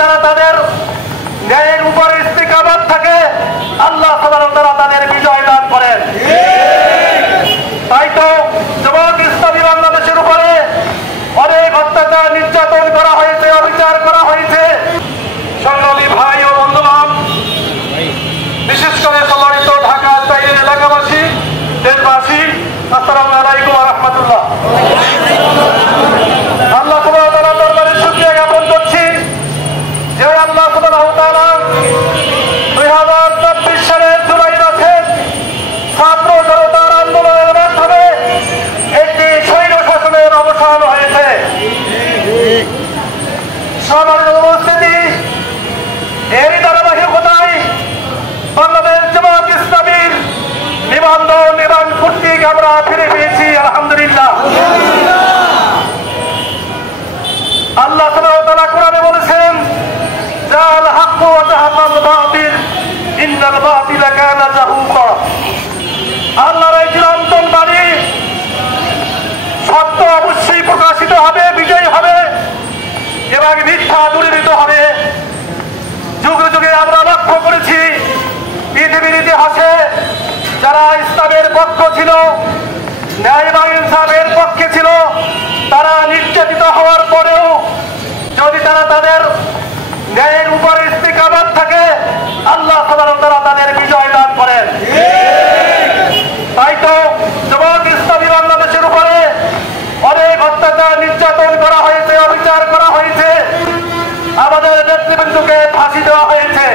তারা তাদের ন্যায়ের উপরে ইস্তিকামত থাকে, আল্লাহ সুবহানাহু ওয়া তাআলা তাদের বিজয় দান করেন। তাই তো জামাত ইসলামী বাংলাদেশের উপরে অনেক অত্যাচার নির্যাতন করা হয়েছে, অবিচার করা হয়েছে। সংগ্রামী ভাই ও বন্ধুগণ, বিশেষ করে সম্মানিত ঢাকা টাইটের এলাকাবাসী, দেশবাসী, আসসালামু আলাইকুম ওয়া রাহমাতুল্লাহ। আল্লাহ সুবহানাহু ওয়া তাআলার দরবারে শুকরিয়া জ্ঞাপন করছি যে আল্লাহ সুবহানাহু ওয়া তাআলা 2024 সালের জুলাই মাসে ছাত্র জনতার আন্দোলনের মাধ্যমে একটি স্বৈর শাসনের অবসান হয়েছে। সম্মানিত উপস্থিতি, এরই ধারাবাহিকতায় বাংলাদেশ জামাত ইসলামীর নিবন্ধন এবং কর্তৃক আমরা ফিরে পেয়েছি, আলহামদুলিল্লাহ। আল্লাহ সুবহানাহু ওয়া তাআলা কোরআনে বলেছেন, জাল হাক্কু ওয়া যাহাকাল বাতিল ইন্নাল বাতিলা কানা যাহুকা। আল্লাহর এই চিরন্তন বাণী, সত্য অবশ্যই প্রকাশিত হবে, বিজয়ী হবে এবং মিথ্যা দূরীভূত হবে। যুগে যুগে আমরা লক্ষ্য করেছি পৃথিবীর ইতিহাসে যারা ইসলামের পক্ষ ছিল, ন্যায় এবং ইনসাফের পক্ষে ছিল, তারা নির্যাতিত হওয়ার পরেও যদি তারা তাদের ন্যায়ের উপরে ইস্তিকামত থাকে, আল্লাহ সুবহানাহু ওয়া তাআলা তাদের বিজয় দান করেন। তাই তো জামাত ইসলামী বাংলাদেশের উপরে অনেক অত্যাচার নির্যাতন করা হয়েছে, অবিচার করা হয়েছে, আমাদের নেতৃবৃন্দকে ফাঁসি দেওয়া হয়েছে।